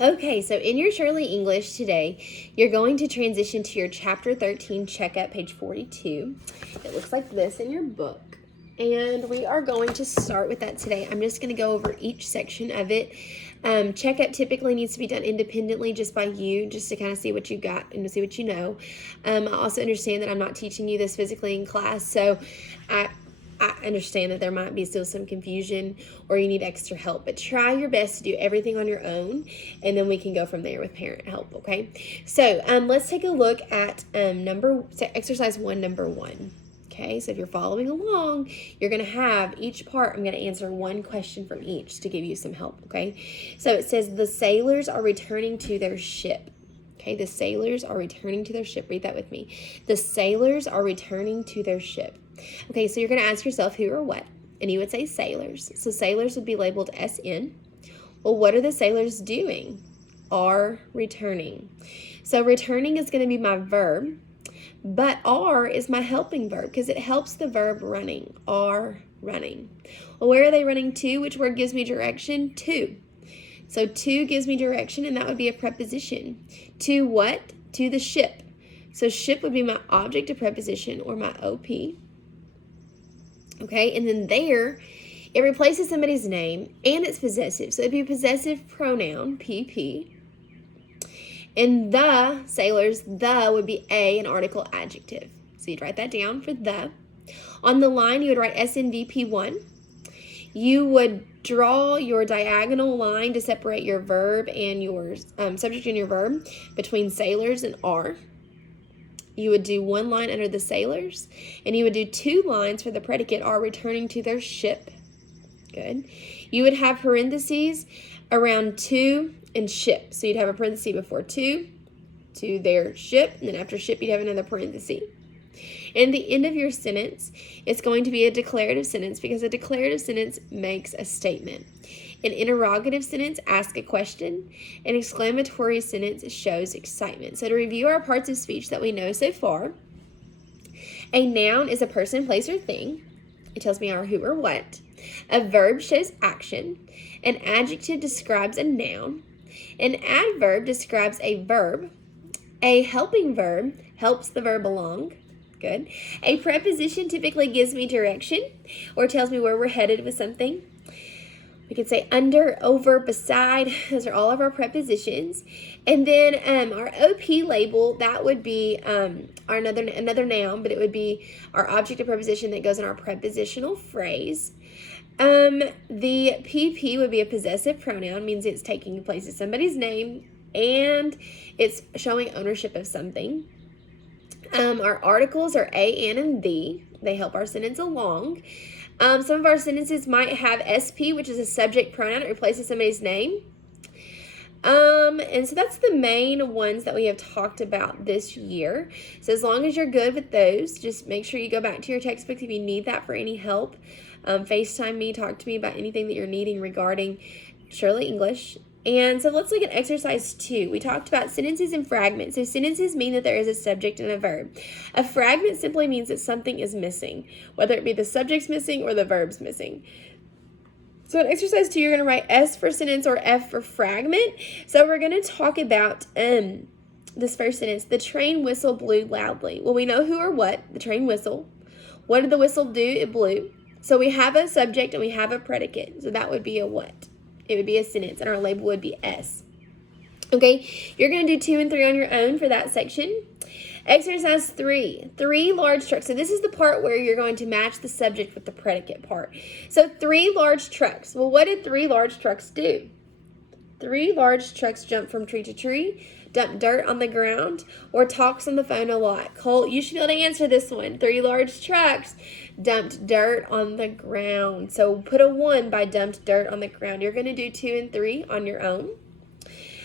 Okay, so in your Shirley English today, you're going to transition to your Chapter 13 checkup, page 42. It looks like this in your book. And we are going to start with that today. I'm just going to go over each section of it. Checkup typically needs to be done independently just by you, just to kind of see what you got and to see what you know. I also understand that I'm not teaching you this physically in class, so I understand that there might be still some confusion or you need extra help, but try your best to do everything on your own, and then we can go from there with parent help, okay? So let's take a look at exercise 1, number 1. Okay, so if you're following along, you're going to have each part, I'm going to answer one question from each to give you some help, okay? So it says, the sailors are returning to their ship. Okay, the sailors are returning to their ship. Read that with me. The sailors are returning to their ship. Okay, so you're going to ask yourself who or what, and you would say sailors. So sailors would be labeled SN. Well, what are the sailors doing? Are returning. So returning is going to be my verb, but are is my helping verb because it helps the verb running. Are running. Well, where are they running to? Which word gives me direction? To. So to gives me direction, and that would be a preposition. To what? To the ship. So ship would be my object of preposition, or my OP. Okay, and then there, it replaces somebody's name, and it's possessive. So it'd be a possessive pronoun, PP. And the, sailors, the would be an article adjective. So you'd write that down for the. On the line, you would write SNVP1. You would draw your diagonal line to separate your verb and your subject and your verb between sailors and are. You would do one line under the sailors, and you would do 2 lines for the predicate are returning to their ship. Good. You would have parentheses around to and ship. So you'd have a parenthesis before to their ship, and then after ship you'd have another parenthesis. And the end of your sentence is going to be a declarative sentence because a declarative sentence makes a statement. An interrogative sentence asks a question. An exclamatory sentence shows excitement. So to review our parts of speech that we know so far, a noun is a person, place, or thing. It tells me our who or what. A verb shows action. An adjective describes a noun. An adverb describes a verb. A helping verb helps the verb along. Good. A preposition typically gives me direction or tells me where we're headed with something. We could say under, over, beside. Those are all of our prepositions. And then our OP label, that would be our another noun, but it would be our object of preposition that goes in our prepositional phrase. The PP would be a possessive pronoun, means it's taking the place of somebody's name and it's showing ownership of something. Our articles are a, an, and the. They help our sentence along. Some of our sentences might have SP, which is a subject pronoun. It replaces somebody's name. And so that's the main ones that we have talked about this year. So as long as you're good with those, just make sure you go back to your textbooks if you need that for any help. FaceTime me, talk to me about anything that you're needing regarding Shirley English. And so let's look at exercise 2. We talked about sentences and fragments. So sentences mean that there is a subject and a verb. A fragment simply means that something is missing, whether it be the subject's missing or the verb's missing. So in exercise 2, you're going to write S for sentence or F for fragment. So we're going to talk about this first sentence. The train whistle blew loudly. Well, we know who or what, the train whistle. What did the whistle do? It blew. So we have a subject and we have a predicate. So that would be a what? It would be a sentence, and our label would be S. Okay, you're going to do 2 and 3 on your own for that section. Exercise 3, 3 large trucks. So this is the part where you're going to match the subject with the predicate part. So 3 large trucks. Well, what did 3 large trucks do? 3 large trucks jump from tree to tree, dump dirt on the ground, or talks on the phone a lot. Cole, you should be able to answer this one. 3 large trucks dumped dirt on the ground. So put a 1 by dumped dirt on the ground. You're going to do 2 and 3 on your own.